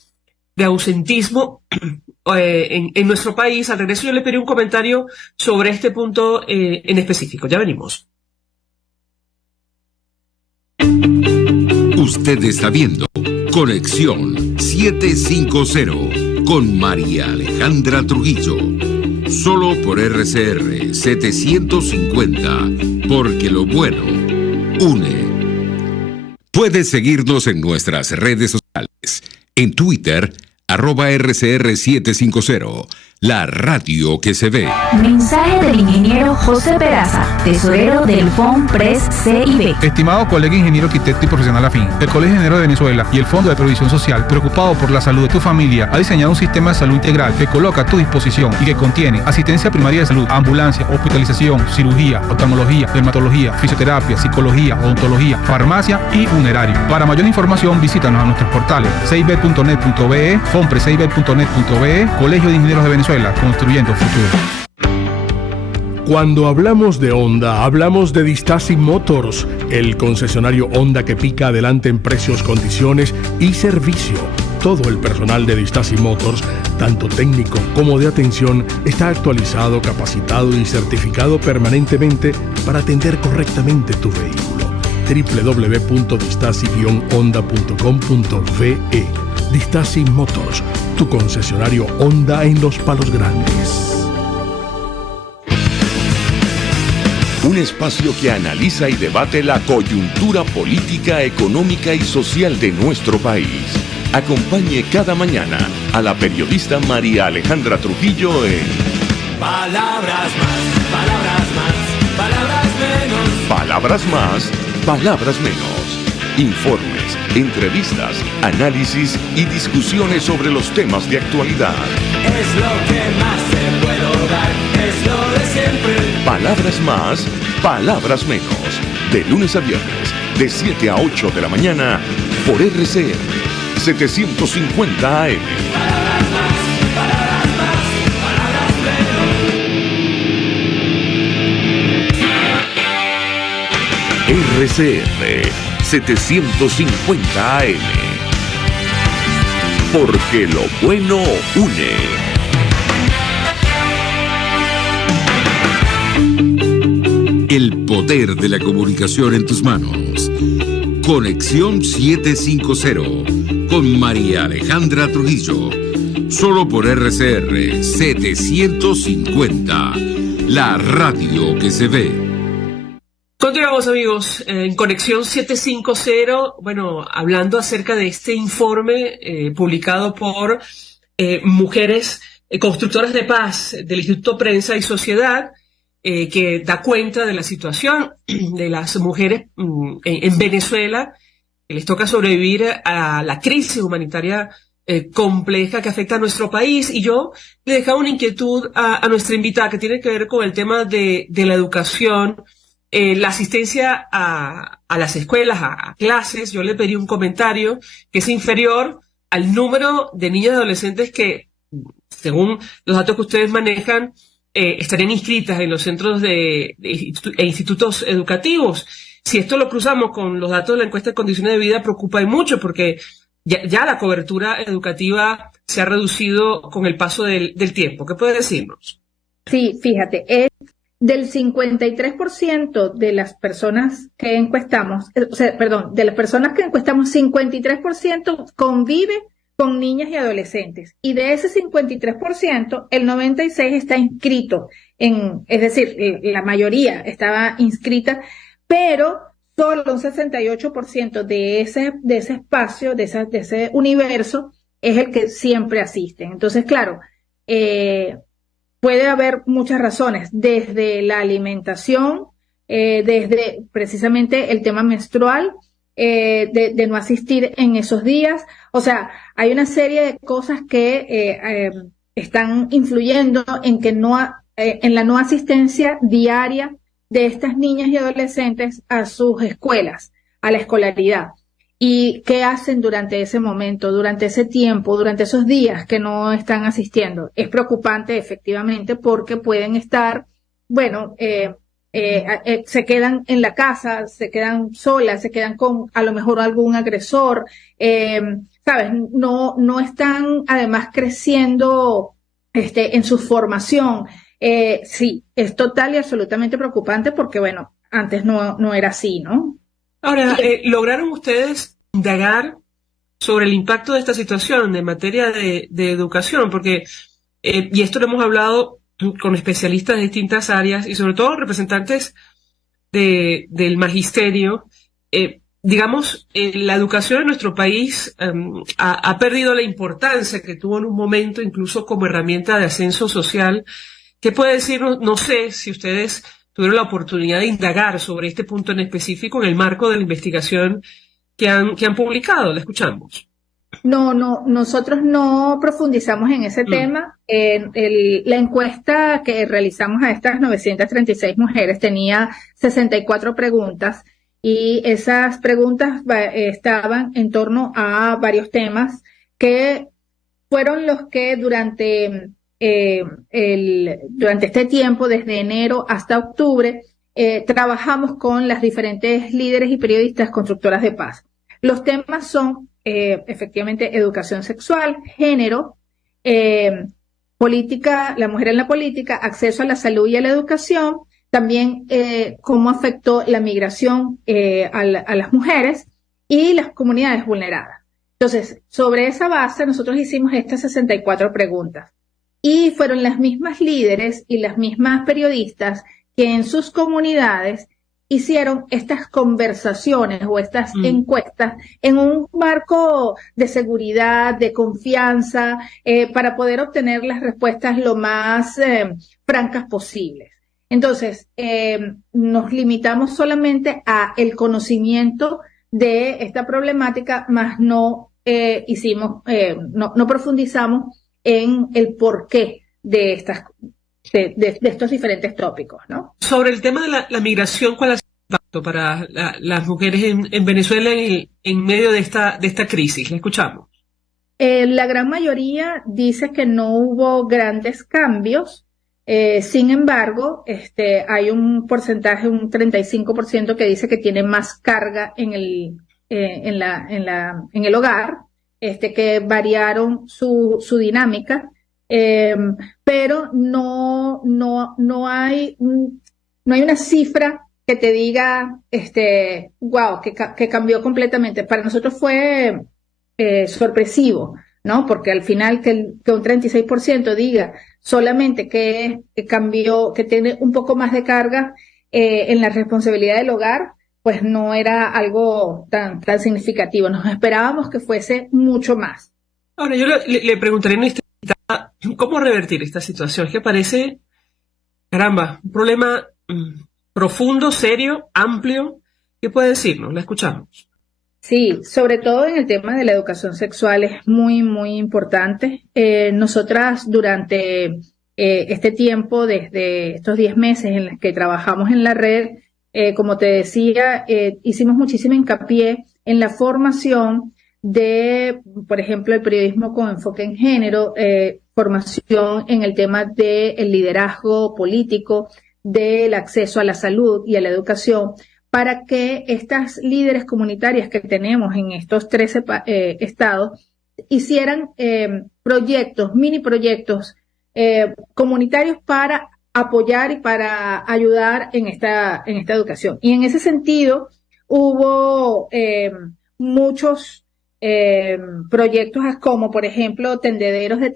ausentismo en nuestro país. Al regreso yo le pedí un comentario sobre este punto en específico. Ya venimos. Usted está viendo Conexión 750 con María Alejandra Trujillo. Solo por RCR 750, porque lo bueno une. Puedes seguirnos en nuestras redes sociales. En Twitter, @RCR750, la radio que se ve. Mensaje del ingeniero José Peraza, tesorero del FONPRES CIB. Estimado colega ingeniero arquitecto y profesional afín, el Colegio de Ingenieros de Venezuela y el Fondo de Previsión Social, preocupado por la salud de tu familia, ha diseñado un sistema de salud integral que coloca a tu disposición y que contiene asistencia primaria de salud, ambulancia, hospitalización, cirugía, oftalmología, dermatología, fisioterapia, psicología, odontología, farmacia y funerario. Para mayor información, visítanos a nuestros portales cib.net.be, fonprescib.net.be, Colegio de Ingenieros de Venezuela, construyendo futuro. Cuando hablamos de Honda, hablamos de Distasi Motors, el concesionario Honda que pica adelante en precios, condiciones y servicio. Todo el personal de Distasi Motors, tanto técnico como de atención, está actualizado, capacitado y certificado permanentemente para atender correctamente tu vehículo. www.distasi-honda.com.ve. Distasi Motors, tu concesionario Honda en Los Palos Grandes. Un espacio que analiza y debate la coyuntura política, económica y social de nuestro país. Acompañe cada mañana a la periodista María Alejandra Trujillo en Palabras más, palabras más, palabras menos. Palabras más, palabras menos. Informes, entrevistas, análisis y discusiones sobre los temas de actualidad. Es lo que más se puede dar, es lo de siempre. Palabras más, palabras menos. De lunes a viernes, de 7 a 8 de la mañana, por RCR 750 AM. Palabras más, palabras más, palabras menos. RCR 750 AM. Porque lo bueno une. El poder de la comunicación en tus manos. Conexión 750 con María Alejandra Trujillo. Solo por RCR 750, la radio que se ve. Continuamos, amigos, en Conexión 750, bueno, hablando acerca de este informe publicado por mujeres constructoras de paz del Instituto Prensa y Sociedad, que da cuenta de la situación de las mujeres en Venezuela, que les toca sobrevivir a la crisis humanitaria compleja que afecta a nuestro país. Y yo le dejaba una inquietud a nuestra invitada que tiene que ver con el tema de la educación, la asistencia a las escuelas, a clases. Yo le pedí un comentario que es inferior al número de niñas y adolescentes que, según los datos que ustedes manejan, estarían inscritas en los centros e institutos educativos. Si esto lo cruzamos con los datos de la encuesta de condiciones de vida, preocupa y mucho, porque ya la cobertura educativa se ha reducido con el paso del tiempo. ¿Qué puede decirnos? Sí, fíjate, del 53% de las personas que encuestamos, de las personas que encuestamos, 53% convive con niñas y adolescentes. Y de ese 53%, el 96% está inscrito es decir, la mayoría estaba inscrita, pero solo un 68% de ese espacio, de ese universo, es el que siempre asisten. Entonces, claro, puede haber muchas razones, desde la alimentación, desde precisamente el tema menstrual, de no asistir en esos días. O sea, hay una serie de cosas que están influyendo en que en la no asistencia diaria de estas niñas y adolescentes a sus escuelas, a la escolaridad. ¿Y qué hacen durante ese momento, durante ese tiempo, durante esos días que no están asistiendo? Es preocupante, efectivamente, porque pueden estar, se quedan en la casa, se quedan solas, se quedan con a lo mejor algún agresor, ¿sabes? No están además creciendo en su formación. Sí, es total y absolutamente preocupante porque, bueno, antes no era así, ¿no? Ahora, ¿lograron ustedes indagar sobre el impacto de esta situación en materia de educación? Porque, y esto lo hemos hablado con especialistas de distintas áreas y sobre todo representantes del magisterio, digamos, la educación en nuestro país ha perdido la importancia que tuvo en un momento, incluso como herramienta de ascenso social. ¿Qué puede decirnos? No sé si ustedes tuvieron la oportunidad de indagar sobre este punto en específico en el marco de la investigación que han publicado. La escuchamos. No, nosotros no profundizamos en ese tema. La encuesta que realizamos a estas 936 mujeres tenía 64 preguntas y esas preguntas estaban en torno a varios temas que fueron los que durante este tiempo, desde enero hasta octubre, trabajamos con las diferentes líderes y periodistas constructoras de paz. Los temas son efectivamente educación sexual, género, política, la mujer en la política, acceso a la salud y a la educación, también cómo afectó la migración a las mujeres y las comunidades vulneradas. Entonces, sobre esa base nosotros hicimos estas 64 preguntas y fueron las mismas líderes y las mismas periodistas que en sus comunidades hicieron estas conversaciones o estas encuestas en un marco de seguridad, de confianza, para poder obtener las respuestas lo más francas posibles. Entonces, nos limitamos solamente a el conocimiento de esta problemática, más no no profundizamos en el porqué de estos diferentes tópicos, ¿no? Sobre el tema de la migración, ¿cuál ha sido el impacto para las mujeres en Venezuela en medio de esta crisis? La escuchamos. La gran mayoría dice que no hubo grandes cambios. Sin embargo, hay un porcentaje, un 35% que dice que tiene más carga en el hogar, que variaron su dinámica. Pero no hay una cifra que te diga, wow, que cambió completamente. Para nosotros fue sorpresivo, ¿no? Porque al final que un 36% diga solamente que cambió, que tiene un poco más de carga en la responsabilidad del hogar, pues no era algo tan significativo. Nos esperábamos que fuese mucho más. Ahora, yo le preguntaré en ¿cómo revertir esta situación? Es que parece, caramba, un problema profundo, serio, amplio. ¿Qué puede decirnos? La escuchamos. Sí, sobre todo en el tema de la educación sexual es muy, muy importante. Nosotras durante este tiempo, desde estos 10 meses en los que trabajamos en la red, como te decía, hicimos muchísimo hincapié en la formación de, por ejemplo, el periodismo con enfoque en género, formación en el tema del liderazgo político, del acceso a la salud y a la educación, para que estas líderes comunitarias que tenemos en estos 13 estados hicieran proyectos, mini proyectos comunitarios para apoyar y para ayudar en esta educación. Y en ese sentido hubo muchos proyectos como, por ejemplo, tendederos de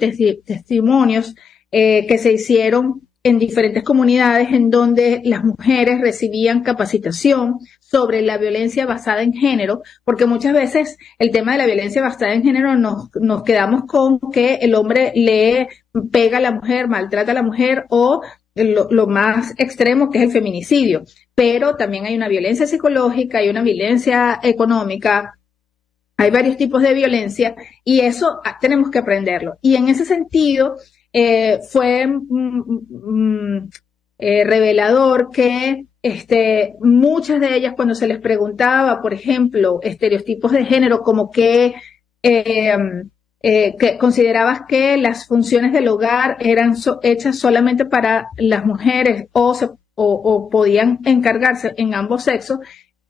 testimonios que se hicieron en diferentes comunidades en donde las mujeres recibían capacitación sobre la violencia basada en género, porque muchas veces el tema de la violencia basada en género nos quedamos con que el hombre le pega a la mujer, maltrata a la mujer o lo más extremo que es el feminicidio, pero también hay una violencia psicológica, hay una violencia económica, hay varios tipos de violencia y eso tenemos que aprenderlo. Y en ese sentido fue revelador que muchas de ellas, cuando se les preguntaba, por ejemplo, estereotipos de género, como que considerabas que las funciones del hogar eran hechas solamente para las mujeres o podían encargarse en ambos sexos,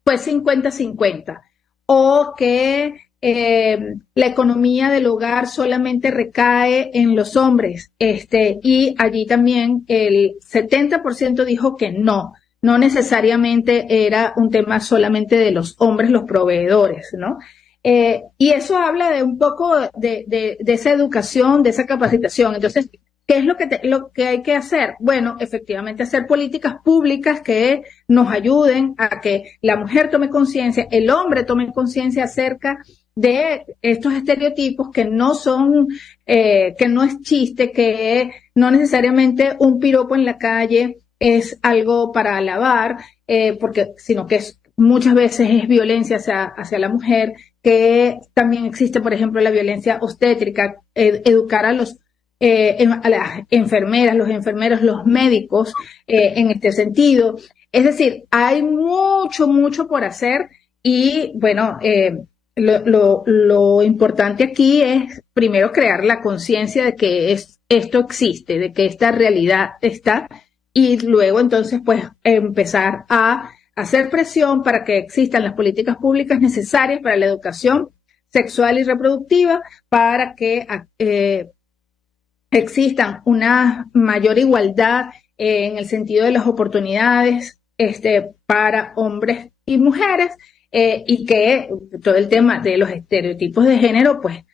fue 50-50. O que la economía del hogar solamente recae en los hombres, y allí también el 70% dijo que no necesariamente era un tema solamente de los hombres, los proveedores, ¿no? Y eso habla de un poco de esa educación, de esa capacitación. Entonces, ¿Qué es lo que hay que hacer? Bueno, efectivamente hacer políticas públicas que nos ayuden a que la mujer tome conciencia, el hombre tome conciencia acerca de estos estereotipos que no son, que no es chiste, que no necesariamente un piropo en la calle es algo para alabar, sino que muchas veces es violencia hacia la mujer, que también existe, por ejemplo, la violencia obstétrica, educar a las enfermeras, los enfermeros, los médicos en este sentido. Es decir, hay mucho por hacer y, bueno, lo importante aquí es primero crear la conciencia de que esto existe, de que esta realidad está, y luego entonces pues empezar a hacer presión para que existan las políticas públicas necesarias para la educación sexual y reproductiva, para que existan una mayor igualdad en el sentido de las oportunidades para hombres y mujeres, y que todo el tema de los estereotipos de género, pues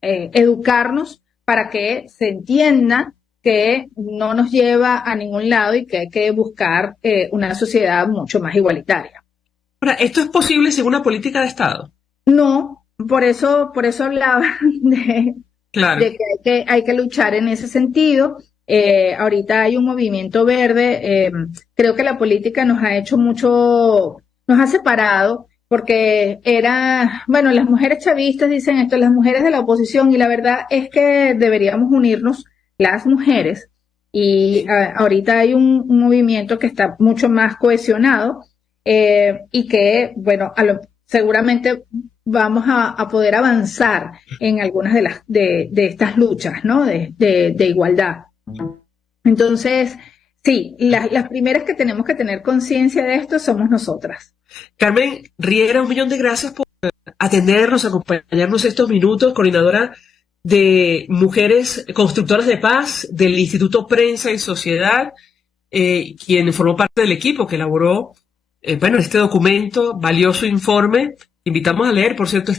educarnos para que se entienda que no nos lleva a ningún lado y que hay que buscar una sociedad mucho más igualitaria. Ahora, ¿esto es posible sin una política de Estado? No, por eso hablaba Claro. de que hay que luchar en ese sentido. Ahorita hay un movimiento verde. Creo que la política nos ha hecho mucho, nos ha separado, porque bueno, las mujeres chavistas dicen esto, las mujeres de la oposición, y la verdad es que deberíamos unirnos las mujeres, y ahorita hay un movimiento que está mucho más cohesionado, y que, bueno, seguramente vamos a poder avanzar en algunas de estas luchas, ¿no? De igualdad. Entonces, sí, las primeras que tenemos que tener conciencia de esto somos nosotras. Carmen Riera, 1.000.000 de gracias por atendernos, acompañarnos estos minutos, coordinadora de Mujeres Constructoras de Paz del Instituto Prensa y Sociedad, quien formó parte del equipo que elaboró este documento, valioso informe. Invitamos a leer, por cierto,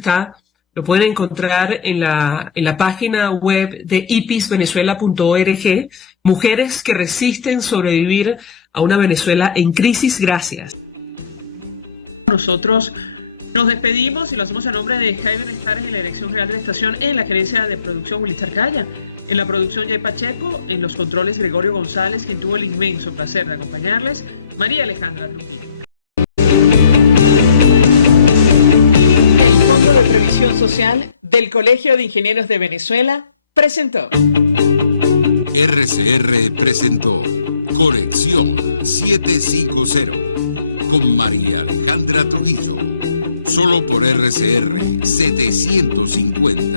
lo pueden encontrar en la página web de ipisvenezuela.org, Mujeres que resisten sobrevivir a una Venezuela en crisis. Gracias. Nosotros nos despedimos y lo hacemos a nombre de Jaime Estares en la dirección general de la estación, en la gerencia de producción Willy Charcaya, en la producción Jay Pacheco, en los controles Gregorio González, quien tuvo el inmenso placer de acompañarles, María Alejandra Luz. El Fondo de Previsión Social del Colegio de Ingenieros de Venezuela presentó. RCR presentó Conexión 750 con María Alejandra Trujillo. Solo por RCR 750.